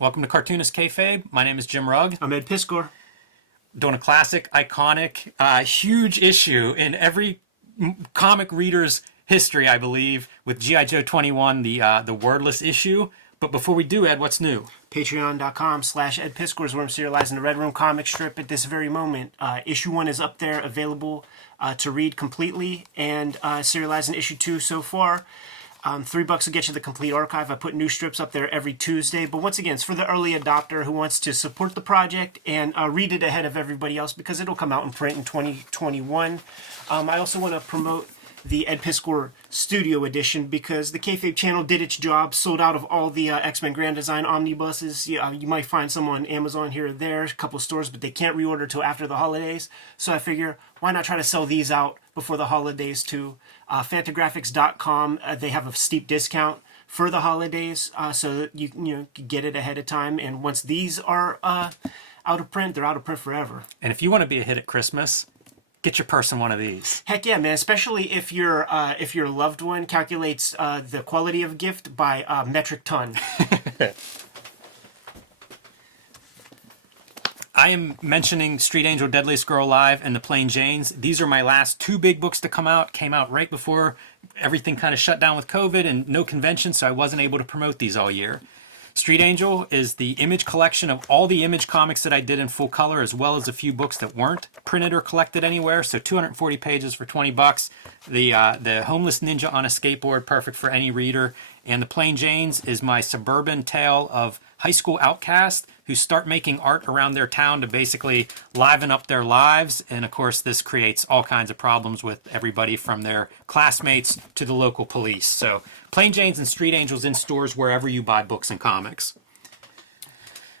Welcome to Cartoonist Kayfabe. My name is Jim Rugg. I'm Ed Piscor. Doing a classic, iconic, huge issue in every comic reader's history, I believe, with G.I. Joe 21, the wordless issue. But before we do, Ed, what's new? Patreon.com/Ed Piscor is where I'm serializing the Red Room comic strip at this very moment. Issue 1 is up there, available to read completely, and serializing issue 2 so far. $3 will get you the complete archive. I put new strips up there every Tuesday. But once again, it's for the early adopter who wants to support the project and read it ahead of everybody else because it'll come out in print in 2021. I also want to promote the Ed Piscor Studio Edition because the Kayfabe channel did its job, sold out of all the X-Men Grand Design omnibuses. You might find some on Amazon here or there, a couple stores, but they can't reorder till after the holidays. So I figure, why not try to sell these out before the holidays too? Fantagraphics.com, they have a steep discount for the holidays, so that you can get it ahead of time. And once these are out of print, they're out of print forever. And if you want to be a hit at Christmas, get your person one of these. Heck yeah, man! Especially if your loved one calculates the quality of gift by metric ton. I am mentioning Street Angel, Deadliest Girl Alive, and The Plain Janes. These are my last two big books to come out. Came out right before everything kind of shut down with COVID and no convention, so I wasn't able to promote these all year. Street Angel is the Image collection of all the Image comics that I did in full color, as well as a few books that weren't printed or collected anywhere. So 240 pages for $20. The Homeless Ninja on a Skateboard, perfect for any reader. And The Plain Janes is my suburban tale of high school outcasts who start making art around their town to basically liven up their lives. And of course, this creates all kinds of problems with everybody from their classmates to the local police. So Plain Janes and Street Angels in stores wherever you buy books and comics.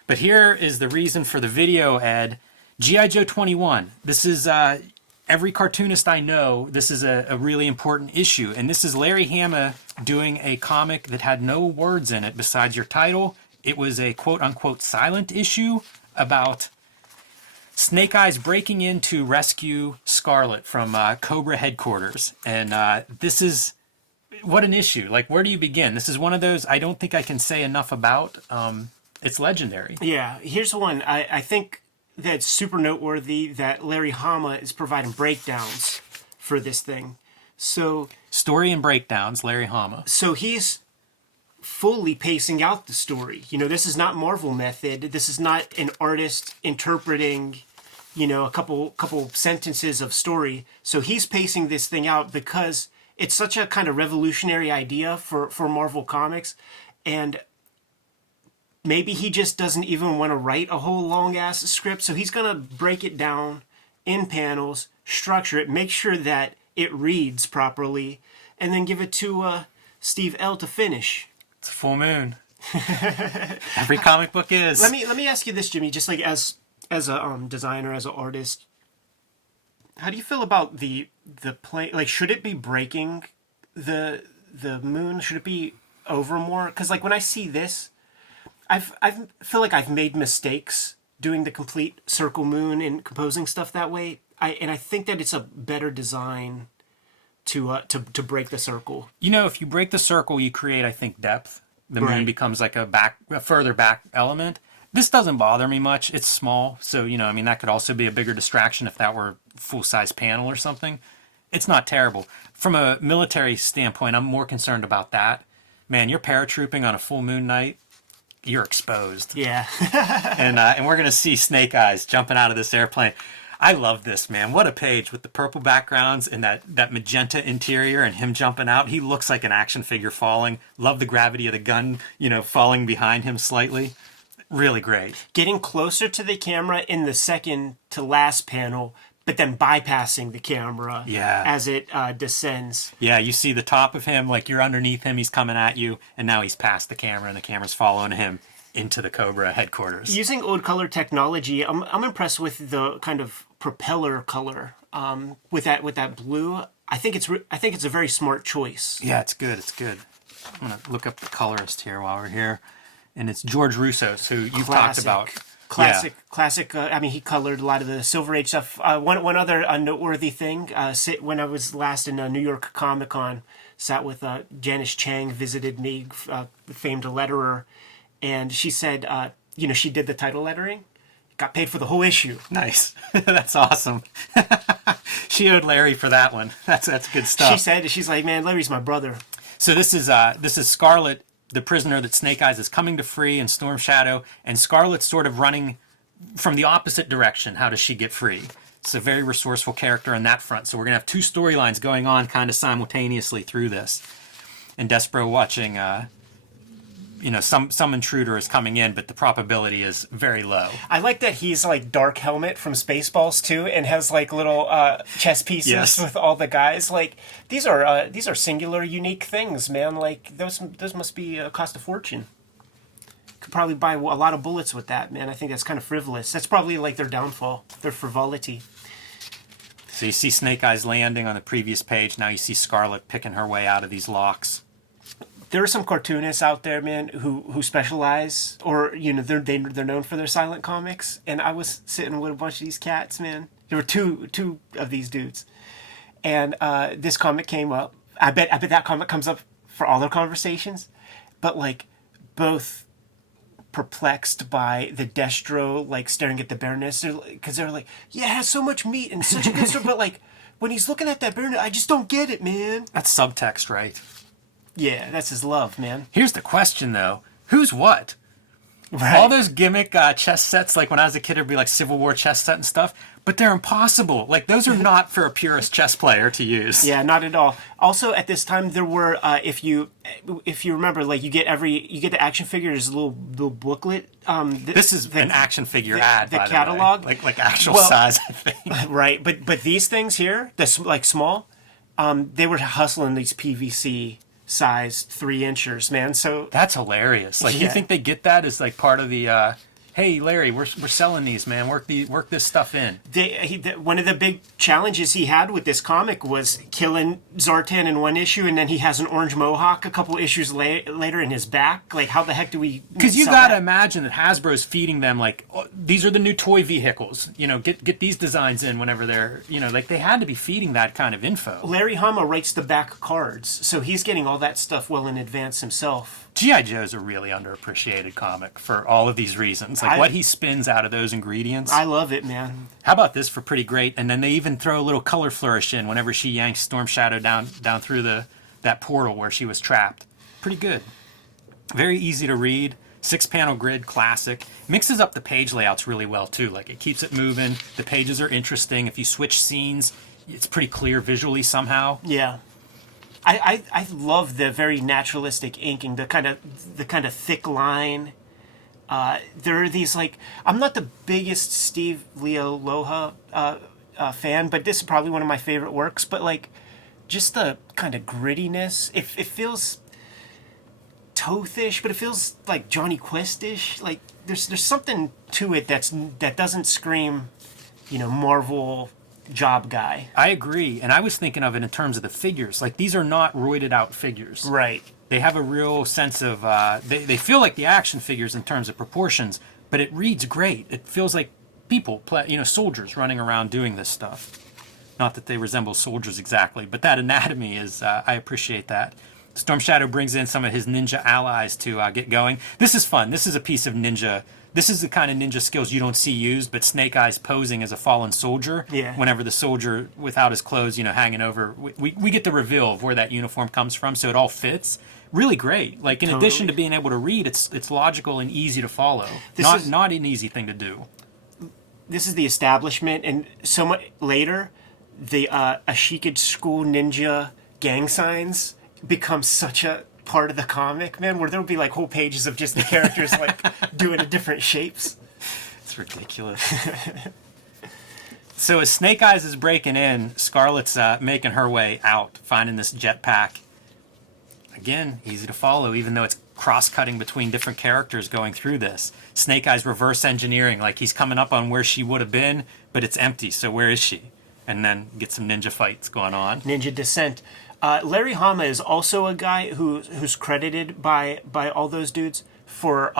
But here is the reason for the video, Ed. G.I. Joe 21. This is every cartoonist I know, this is a really important issue. And this is Larry Hama doing a comic that had no words in it besides your title. It was a quote-unquote silent issue about Snake Eyes breaking in to rescue Scarlet from Cobra headquarters. And this is, what an issue. Like, where do you begin? This is one of those I don't think I can say enough about. It's legendary. Yeah, here's one. I think that's super noteworthy that Larry Hama is providing breakdowns for this thing. So Story and breakdowns, Larry Hama. So he's fully pacing out the story. This is not Marvel method. This is not an artist interpreting, a couple sentences of story. So he's pacing this thing out because it's such a kind of revolutionary idea for Marvel Comics. And maybe he just doesn't even want to write a whole long-ass script. So he's going to break it down in panels, structure it, make sure that it reads properly, and then give it to Steve L. to finish. It's a full moon. Every comic book is. Let me ask you this, Jimmy, just like as a designer, as an artist, how do you feel about the play? Like, should it be breaking the moon? Should it be over more? Because like when I see this, I feel like I've made mistakes doing the complete circle moon and composing stuff that way. I think that it's a better design to break the circle. If you break the circle, you create, I think, depth. The moon becomes like a further back element. This doesn't bother me much. It's small, so that could also be a bigger distraction if that were full-size panel or something. It's not terrible. From a military standpoint, I'm more concerned about that. Man, you're paratrooping on a full moon night. You're exposed. Yeah. and we're gonna see Snake Eyes jumping out of this airplane. I love this, man. What a page with the purple backgrounds and that magenta interior and him jumping out. He looks like an action figure falling. Love the gravity of the gun, falling behind him slightly. Really great. Getting closer to the camera in the second to last panel, but then bypassing the camera as it descends. Yeah, you see the top of him, like you're underneath him, he's coming at you, and now he's past the camera and the camera's following him into the Cobra headquarters. Using old color technology, I'm impressed with the kind of propeller color with that blue. I think it's a very smart choice. Yeah, it's good. It's good. I'm gonna look up the colorist here while we're here, and it's George Russos, who you've talked about. Classic. He colored a lot of the Silver Age stuff. One other noteworthy thing. When I was last in New York Comic Con, sat with Janice Chang, visited me, the famed letterer. and she said, she did the title lettering, got paid for the whole issue. Nice. That's awesome. She owed Larry for that one. That's good stuff. She said, she's like, man, Larry's my brother. So this is Scarlet, the prisoner that Snake Eyes is coming to free in Storm Shadow, and Scarlet's sort of running from the opposite direction. How does she get free? It's a very resourceful character on that front. So we're going to have two storylines going on kind of simultaneously through this. And Despero watching, some intruder is coming in, but the probability is very low. I like that he's like Dark Helmet from Spaceballs too, and has like little chess pieces with all the guys. Like these are singular, unique things, man. Like those must be cost a fortune. Could probably buy a lot of bullets with that, man. I think that's kind of frivolous. That's probably like their downfall, their frivolity. So you see Snake Eyes landing on the previous page. Now you see Scarlet picking her way out of these locks. There are some cartoonists out there, man, who specialize, or they're known for their silent comics. And I was sitting with a bunch of these cats, man. There were two of these dudes, and this comic came up. I bet that comic comes up for all their conversations, but like both perplexed by the Destro like staring at the Baroness, because they're like, yeah, it has so much meat and such a good story, but like when he's looking at that Baroness, I just don't get it, man. That's subtext, right? Yeah, that's his love, man. Here's the question, though. Who's what? Right. All those gimmick chess sets, like when I was a kid, it'd be like Civil War chess set and stuff, but they're impossible. Like, those are not for a purist chess player to use. Yeah, not at all. Also, at this time, there were, if you remember, like, you get the action figure, there's a little booklet. This is an action figure ad, the by catalog. The way. Like actual size, I think. Right, but these things here, that's like small, they were hustling these PVC sized 3-inchers, man. So that's hilarious. Like, you think they get that as like part of the hey Larry, we're selling these, man, work this stuff in. One of the big challenges he had with this comic was killing Zartan in one issue, and then he has an orange mohawk a couple issues later in his back. Like, how the heck do we because you gotta imagine that Hasbro's feeding them like, oh, these are the new toy vehicles, get these designs in whenever they're, like they had to be feeding that kind of info. Larry Hama writes the back cards, so he's getting all that stuff well in advance himself. G.I. Joe is a really underappreciated comic for all of these reasons. Like, what he spins out of those ingredients. I love it, man. How about this for pretty great? And then they even throw a little color flourish in whenever she yanks Storm Shadow down through that portal where she was trapped. Pretty good. Very easy to read. 6-panel grid, classic. Mixes up the page layouts really well, too. Like, it keeps it moving. The pages are interesting. If you switch scenes, it's pretty clear visually somehow. Yeah. I love the very naturalistic inking, the kind of thick line. There are these, like, I'm not the biggest Steve Leo Loha fan, but this is probably one of my favorite works. But like, just the kind of grittiness. It feels Tothish, but it feels like Johnny Quest-ish. Like there's something to it that doesn't scream, Marvel job guy. I agree, and I was thinking of it in terms of the figures. Like, these are not roided out figures. Right. They have a real sense of they feel like the action figures in terms of proportions, but it reads great. It feels like people soldiers running around doing this stuff. Not that they resemble soldiers exactly, but that anatomy is I appreciate that. Storm Shadow brings in some of his ninja allies to get going. This is fun. This is a piece of ninja. This is the kind of ninja skills you don't see used, but Snake Eyes posing as a fallen soldier. Yeah. Whenever the soldier without his clothes, hanging over, we get the reveal of where that uniform comes from, so it all fits. Really great. Like, in addition to being able to read, it's logical and easy to follow. Not an easy thing to do. This is the establishment, and so much later, the Ashika School Ninja gang signs become such a part of the comic, man, where there'll be like whole pages of just the characters like doing different shapes. It's ridiculous. So as Snake Eyes is breaking in, Scarlet's making her way out, finding this jetpack. Again, easy to follow, even though it's cross-cutting between different characters going through this. Snake Eyes reverse engineering, like he's coming up on where she would have been, but it's empty, so where is she? And then get some ninja fights going on. Ninja Descent. Larry Hama is also a guy who's credited by all those dudes for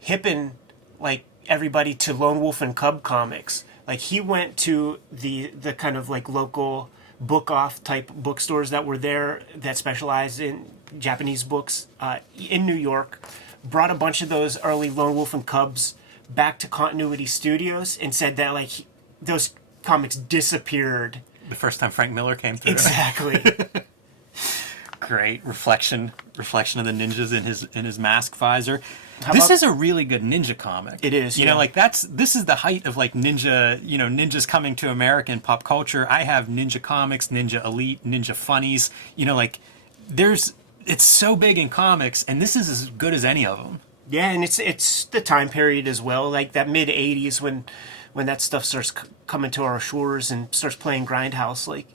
hipping like everybody to Lone Wolf and Cub comics. Like, he went to the kind of like local book off type bookstores that were there that specialized in Japanese books in New York, brought a bunch of those early Lone Wolf and Cubs back to Continuity Studios and said that like those comics disappeared. The first time Frank Miller came through. Exactly. Great reflection of the ninjas in his mask visor. How This about- is a really good ninja comic. It is, You know, yeah. like this is the height of like ninjas coming to American pop culture. I have Ninja Comics, Ninja Elite, Ninja Funnies. You know, like it's so big in comics, and this is as good as any of them. Yeah, and it's the time period as well, like that mid '80s when that stuff starts coming to our shores and starts playing Grindhouse. Like,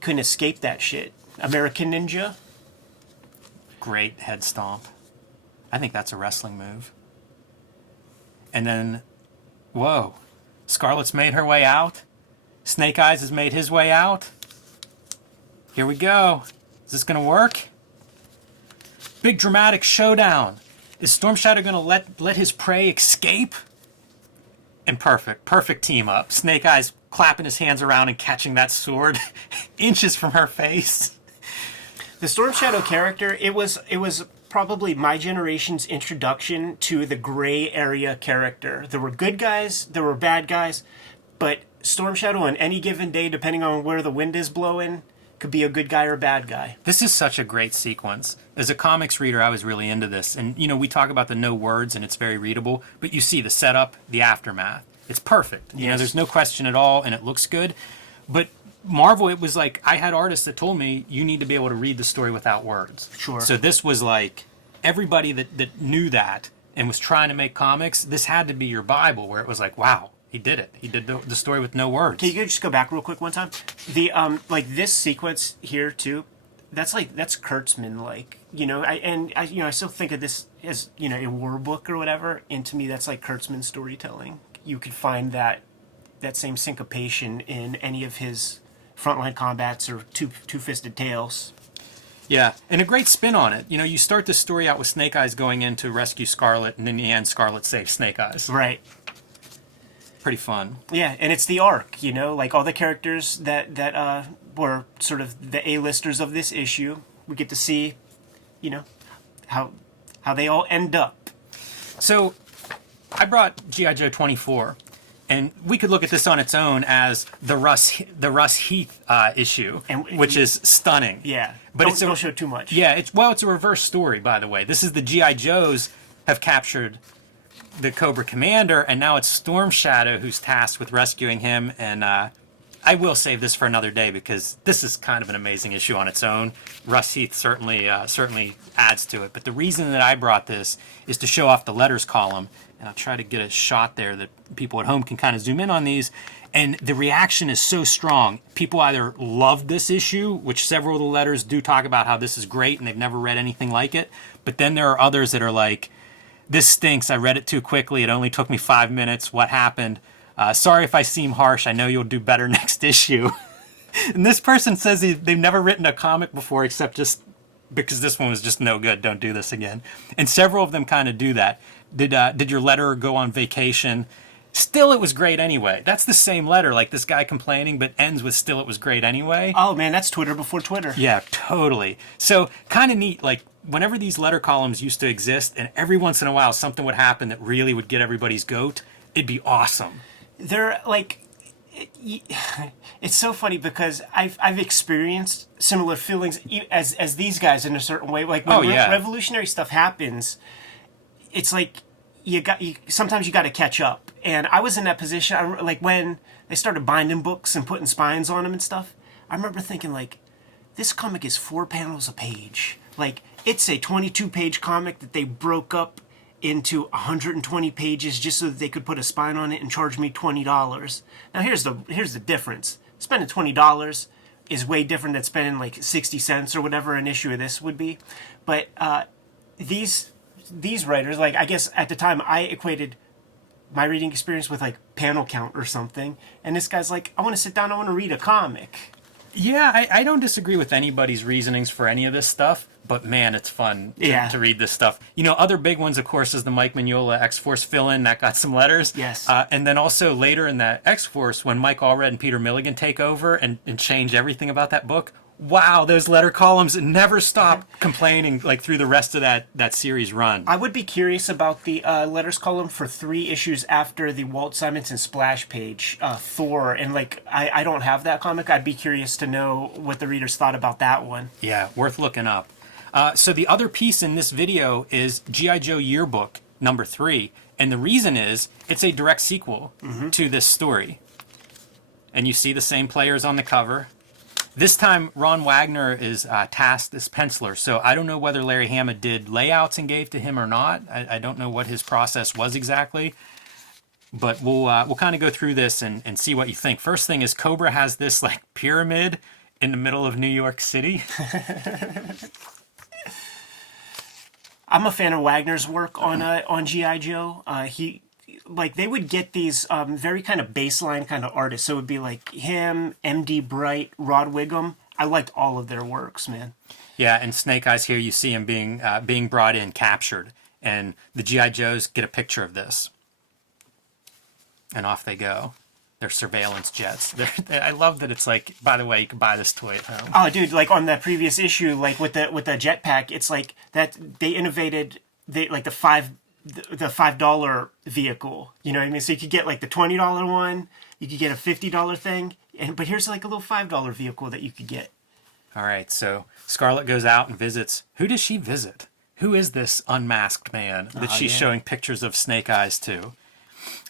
couldn't escape that shit. American Ninja. Great head stomp. I think that's a wrestling move. And then, whoa, Scarlet's made her way out. Snake Eyes has made his way out. Here we go. Is this gonna work? Big dramatic showdown. Is Storm Shadow gonna let his prey escape? And perfect team up. Snake Eyes clapping his hands around and catching that sword inches from her face. The Storm Shadow character, it was probably my generation's introduction to the gray area character. There were good guys, there were bad guys, but Storm Shadow on any given day, depending on where the wind is blowing, could be a good guy or a bad guy. This is such a great sequence. As a comics reader, I was really into this. And, you know, we talk about the no words and it's very readable, but you see the setup, the aftermath. It's perfect. You know, Yes. there's no question at all, and it looks good. But Marvel, it was like, I had artists that told me, you need to be able to read the story without words. Sure. So this was like, everybody that knew that and was trying to make comics, this had to be your Bible, where it was like, wow, he did it. He did the story with no words. Can you just go back real quick one time? The like this sequence here too, that's Kurtzman, like, you know, I still think of this as, you know, a war book or whatever, and to me that's like Kurtzman storytelling. You could find that same syncopation in any of his frontline combats or two-fisted tales. Yeah, and a great spin on it. You know, you start the story out with Snake Eyes going in to rescue Scarlet, and in the end, Scarlet saves Snake Eyes. Right. Pretty fun. Yeah, and it's the arc, you know, like all the characters that were sort of the A-listers of this issue. We get to see, you know, how they all end up. So, I brought G.I. Joe 24, and we could look at this on its own as the Russ Heath issue, which is stunning. Yeah, but don't show too much. Yeah, it's a reverse story, by the way. This is the G.I. Joes have captured the Cobra Commander, and now it's Storm Shadow who's tasked with rescuing him. And I will save this for another day because this is kind of an amazing issue on its own. Russ Heath certainly adds to it. But the reason that I brought this is to show off the letters column. And I'll try to get a shot there that people at home can kind of zoom in on these. And the reaction is so strong. People either loved this issue, which several of the letters do talk about how this is great and they've never read anything like it. But then there are others that are like, this stinks. I read it too quickly. It only took me 5 minutes. What happened? Sorry if I seem harsh. I know you'll do better next issue. And this person says they've never written a comic before except just because this one was just no good. Don't do this again. And several of them kind of do that. Did your letterer go on vacation? Still, it was great anyway. That's the same letter, like this guy complaining, but ends with still it was great anyway. Oh man, that's Twitter before Twitter. Yeah, totally. So kind of neat. Like whenever these letter columns used to exist, and every once in a while something would happen that really would get everybody's goat, it'd be awesome. They're like, it's so funny because I've experienced similar feelings as these guys in a certain way. Like when revolutionary stuff happens, it's like sometimes you got to catch up. And I was in that position. Like when they started binding books and putting spines on them and stuff. I remember thinking like, this comic is 4 panels a page. Like it's a 22-page comic that they broke up into 120 pages just so that they could put a spine on it and charge me $20. Now here's the difference. Spending $20 is way different than spending like 60 cents or whatever an issue of this would be. But these writers, like I guess at the time I equated my reading experience with like panel count or something. And this guy's like, I want to sit down, I want to read a comic. Yeah, I don't disagree with anybody's reasonings for any of this stuff, but man, it's fun to read this stuff. You know, other big ones, of course, is the Mike Mignola X-Force fill-in that got some letters. Yes. And then also later in that X-Force, when Mike Allred and Peter Milligan take over and change everything about that book, Wow, those letter columns never stop complaining like through the rest of that series run. I would be curious about the letters column for 3 issues after the Walt Simonson splash page, Thor, and like I don't have that comic. I'd be curious to know what the readers thought about that one. Yeah, worth looking up. So the other piece in this video is G.I. Joe Yearbook number 3, and the reason is it's a direct sequel to this story. And you see the same players on the cover. This time, Ron Wagner is tasked as penciler, so I don't know whether Larry Hama did layouts and gave to him or not. I don't know what his process was exactly, but we'll kind of go through this and see what you think. First thing is Cobra has this like pyramid in the middle of New York City. I'm a fan of Wagner's work on G.I. Joe. They would get these very kind of baseline kind of artists. So it would be like him, M.D. Bright, Rod Wiggum. I liked all of their works, man. Yeah, and Snake Eyes here, you see him being brought in, captured. And the G.I. Joes get a picture of this. And off they go. They're surveillance jets. I love that it's like, by the way, you can buy this toy at home. Oh, dude, like on that previous issue, like with the jetpack, it's like that they innovated the $5 vehicle. You know what I mean? So you could get like the $20 one, you could get a $50 thing, but here's like a little $5 vehicle that you could get. All right, so Scarlet goes out and visits. Who does she visit? Who is this unmasked man that she's showing pictures of Snake Eyes to?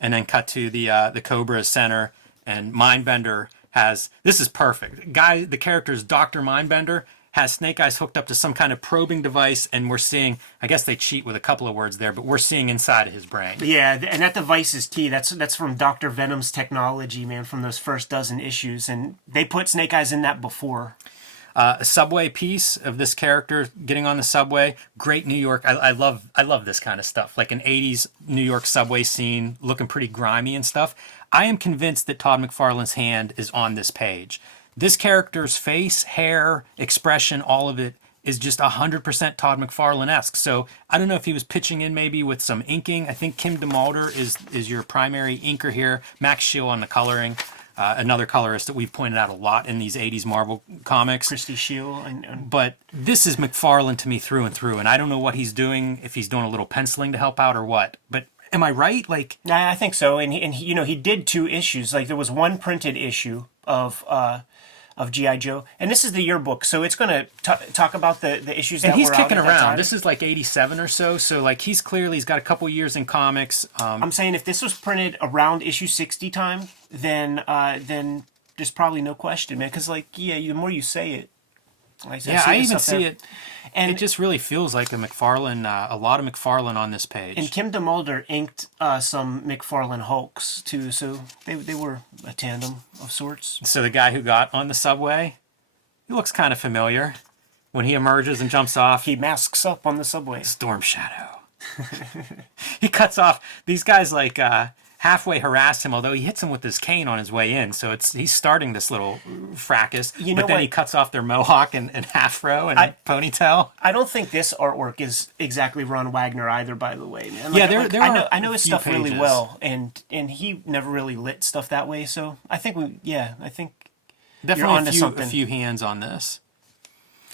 And then cut to the Cobra center, and Mindbender has, this is perfect. The character's Dr. Mindbender has Snake Eyes hooked up to some kind of probing device, and we're seeing, I guess they cheat with a couple of words there, but we're seeing inside of his brain. Yeah, and that device is T. That's from Dr. Venom's technology, man, from those first dozen issues, and they put Snake Eyes in that before. A subway piece of this character getting on the subway. Great New York. I love this kind of stuff. Like an 80s New York subway scene, looking pretty grimy and stuff. I am convinced that Todd McFarlane's hand is on this page. This character's face, hair, expression, all of it is just 100% Todd McFarlane-esque. So I don't know if he was pitching in maybe with some inking. I think Kim DeMalder is your primary inker here. Max Schill on the coloring. Another colorist that we've pointed out a lot in these 80s Marvel comics. Christy Schill. But this is McFarlane to me through and through, and I don't know what he's doing, if he's doing a little penciling to help out or what. But am I right? Like, I think so. And he, he did 2 issues. Like there was one printed issue of G.I. Joe, and this is the yearbook, so it's going to talk about the issues that were out. And he's kicking at that around. time. This is like 87 or so, so like he's got a couple years in comics. I'm saying if this was printed around issue 60 time, then there's probably no question, man. Because the more you say it, I even see it, and it just really feels like a lot of McFarlane on this page. And Kim DeMulder inked some McFarlane Hulks too, so they were a tandem of sorts. So the guy who got on the subway, he looks kind of familiar. When he emerges and jumps off, He masks up on the subway. Storm Shadow. He cuts off. These guys like halfway harass him, although he hits him with his cane on his way in. So he's starting this little fracas. But then he cuts off their mohawk and afro and ponytail. I don't think this artwork is exactly Ron Wagner either, by the way, man. I know his stuff really well, and he never really lit stuff that way. So I think definitely you're onto something. A few hands on this.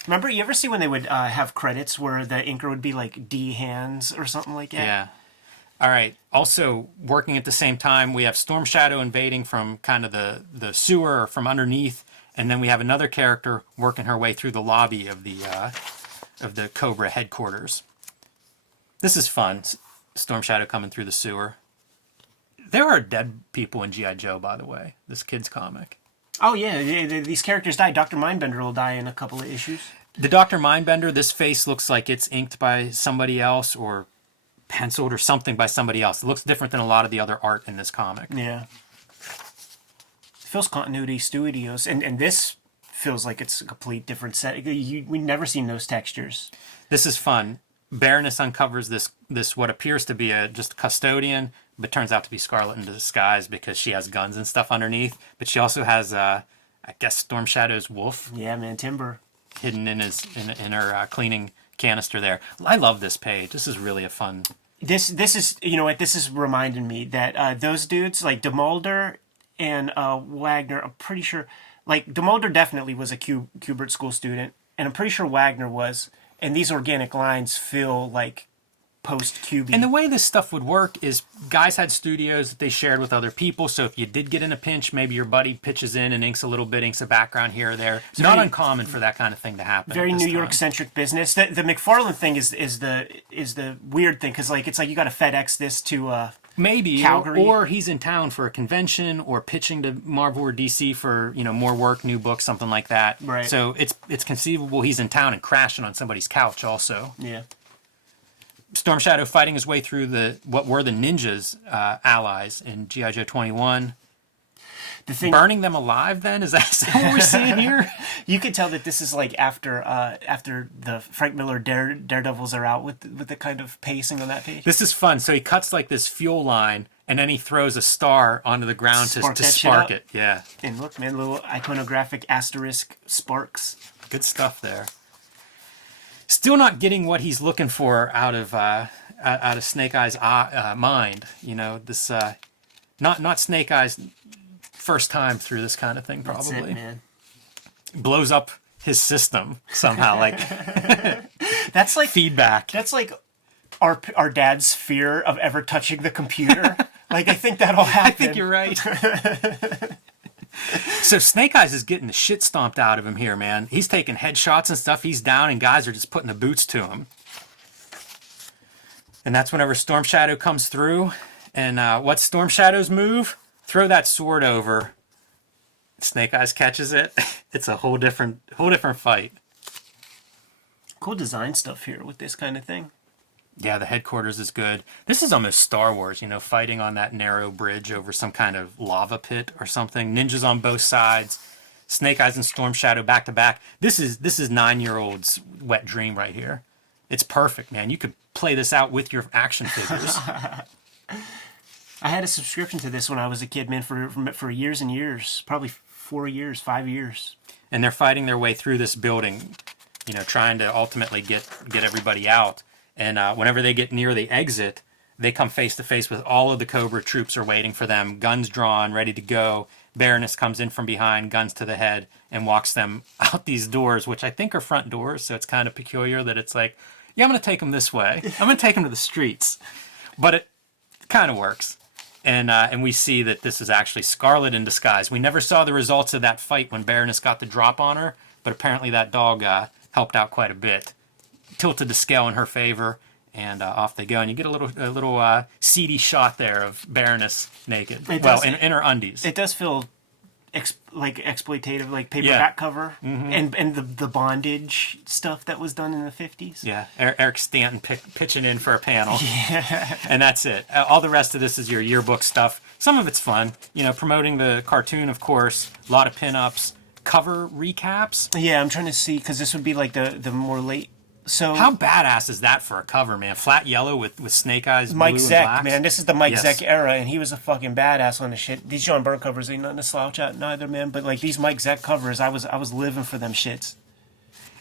Remember, you ever see when they would have credits where the inker would be like D Hands or something like that? Yeah. All right. Also, working at the same time, we have Storm Shadow invading from kind of the sewer or from underneath, and then we have another character working her way through the lobby of the Cobra headquarters. This is fun. Storm Shadow coming through the sewer. There are dead people in G.I. Joe, by the way. This kid's comic. Oh yeah, these characters die. Dr. Mindbender will die in a couple of issues. The Dr. Mindbender, this face looks like it's inked by somebody else or penciled or something by somebody else. It looks different than a lot of the other art in this comic. Yeah. It feels Continuity Studios, and this feels like it's a complete different set. We've never seen those textures. This is fun. Baroness uncovers this what appears to be just a custodian, but turns out to be Scarlet in disguise because she has guns and stuff underneath. But she also has, I guess, Storm Shadow's wolf. Yeah, man, Timber. Hidden in her cleaning canister there. I love this page. This is really a fun. This is, you know what, this is reminding me that those dudes, like DeMulder and Wagner, I'm pretty sure, like DeMulder definitely was a Kubert school student, and I'm pretty sure Wagner was. And these organic lines feel like post-QB. And the way this stuff would work is guys had studios that they shared with other people. So if you did get in a pinch, maybe your buddy pitches in and inks a little bit, inks a background here or there. It's not uncommon for that kind of thing to happen. Very New York-centric business. The McFarlane thing is the weird thing, because like it's like you got to FedEx this to maybe Calgary. Or he's in town for a convention or pitching to Marvel or DC for more work, new books, something like that. Right. So it's conceivable he's in town and crashing on somebody's couch also. Yeah. Storm Shadow fighting his way through what were the ninjas' allies in G.I.Joe 21. The thing, burning them alive. Then is that what we're seeing here? You could tell that this is like after the Frank Miller Daredevils are out with the kind of pacing on that page. This is fun. So he cuts like this fuel line, and then he throws a star onto the ground to spark it. Yeah. And look, man, little iconographic asterisk sparks. Good stuff there. Still not getting what he's looking for out of Snake Eyes' mind. This not Snake Eyes' first time through this kind of thing. Probably. That's it, man. Blows up his system somehow. Like that's like feedback. That's like our dad's fear of ever touching the computer. Like I think that'll happen. I think you're right. So Snake Eyes is getting the shit stomped out of him here, man. He's taking headshots and stuff. He's down, and guys are just putting the boots to him. And that's whenever Storm Shadow comes through. And what's Storm Shadow's move? Throw that sword over. Snake Eyes catches it. It's a whole different fight. Cool design stuff here with this kind of thing. Yeah, the headquarters is good. This is almost Star Wars, fighting on that narrow bridge over some kind of lava pit or something. Ninjas on both sides. Snake Eyes and Storm Shadow back to back. This is 9-year-old's wet dream right here. It's perfect, man. You could play this out with your action figures. I had a subscription to this when I was a kid, man, for years and years. Probably 4 years, 5 years. And they're fighting their way through this building, trying to ultimately get everybody out. And whenever they get near the exit, they come face to face with all of the Cobra troops are waiting for them, guns drawn, ready to go. Baroness comes in from behind, guns to the head, and walks them out these doors, which I think are front doors. So it's kind of peculiar that it's like, yeah, I'm going to take them this way. I'm going to take them to the streets. But it kind of works. And we see that this is actually Scarlet in disguise. We never saw the results of that fight when Baroness got the drop on her, but apparently that dog helped out quite a bit. Tilted the scale in her favor, and off they go. And you get a little seedy shot there of Baroness naked. In her undies. It does feel like exploitative, like paperback cover, and the bondage stuff that was done in the 50s. Yeah, Eric Stanton pitching in for a panel. Yeah. And that's it. All the rest of this is your yearbook stuff. Some of it's fun, promoting the cartoon, of course. A lot of pinups, cover recaps. Yeah, I'm trying to see, because this would be like the more late. So how badass is that for a cover, man? Flat yellow with Snake Eyes, Mike blue Zeck, and blacks. man. This is the Mike Zeck era, and he was a fucking badass on the shit. These John Byrne covers ain't nothing to slouch at neither, man. But like these Mike Zeck covers, I was living for them shits.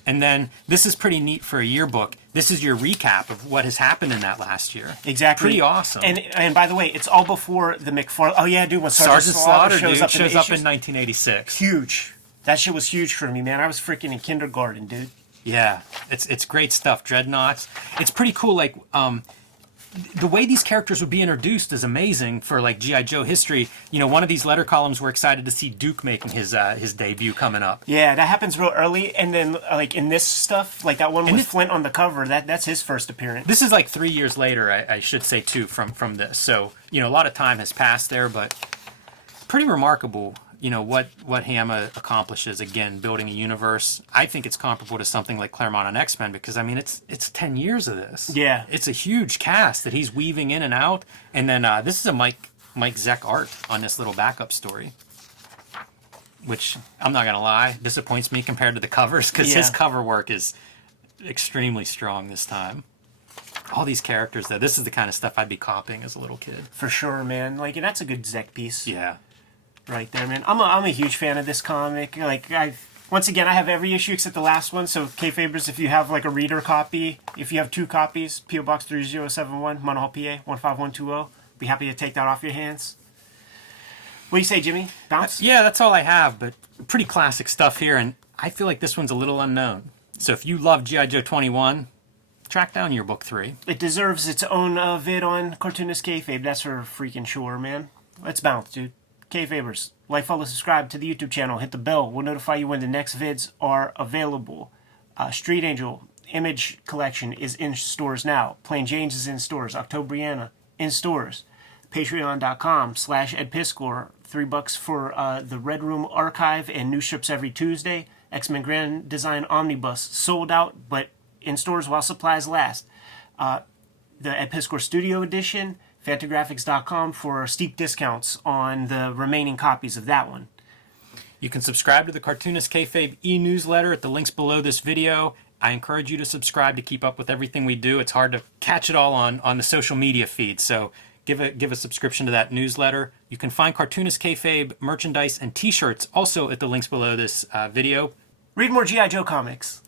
And then this is pretty neat for a yearbook. This is your recap of what has happened in that last year. Exactly. Pretty awesome. And by the way, it's all before the McFarlane. Oh yeah, dude, when Sergeant Slaughter shows up in 1986. Huge. That shit was huge for me, man. I was freaking in kindergarten, dude. Yeah, it's great stuff. Dreadnoughts. It's pretty cool. Like the way these characters would be introduced is amazing for like G.I. Joe history. One of these letter columns, we're excited to see Duke making his debut coming up. Yeah, that happens real early, and then like in this stuff, like that one with Flint on the cover, that's his first appearance. This is like 3 years later, I should say too, from this. So a lot of time has passed there, but pretty remarkable. What Hama accomplishes, again, building a universe. I think it's comparable to something like Claremont on X-Men, because it's 10 years of this. Yeah. It's a huge cast that he's weaving in and out. And then this is a Mike Zeck art on this little backup story, which I'm not gonna lie, disappoints me compared to the covers, because his cover work is extremely strong this time. All these characters, though, this is the kind of stuff I'd be copying as a little kid. For sure, man. Like, and that's a good Zeck piece. Yeah. Right there, man. I'm a huge fan of this comic. Like, once again, I have every issue except the last one. So, Kayfabers, if you have like a reader copy, if you have 2 copies, P.O. Box 3071, Munhall, PA 15120, be happy to take that off your hands. What do you say, Jimmy? Bounce? Yeah, that's all I have, but pretty classic stuff here, and I feel like this one's a little unknown. So if you love G.I. Joe 21, track down Yearbook 3. It deserves its own vid on Cartoonist Kayfabe. That's for freaking sure, man. Let's bounce, dude. Kayfabers, like, follow, subscribe to the YouTube channel. Hit the bell. We'll notify you when the next vids are available. Street Angel Image Collection is in stores now. Plain Jane's is in stores. Octobriana in stores. Patreon.com/EdPiscor. $3 for the Red Room Archive and new strips every Tuesday. X-Men Grand Design Omnibus sold out, but in stores while supplies last. The Ed Piscor Studio Edition. Fantagraphics.com for steep discounts on the remaining copies of that one. You can subscribe to the Cartoonist Kayfabe e-newsletter at the links below this video. I encourage you to subscribe to keep up with everything we do. It's hard to catch it all on the social media feed, so give a subscription to that newsletter. You can find Cartoonist Kayfabe merchandise and t-shirts also at the links below this video. Read more G.I. Joe comics.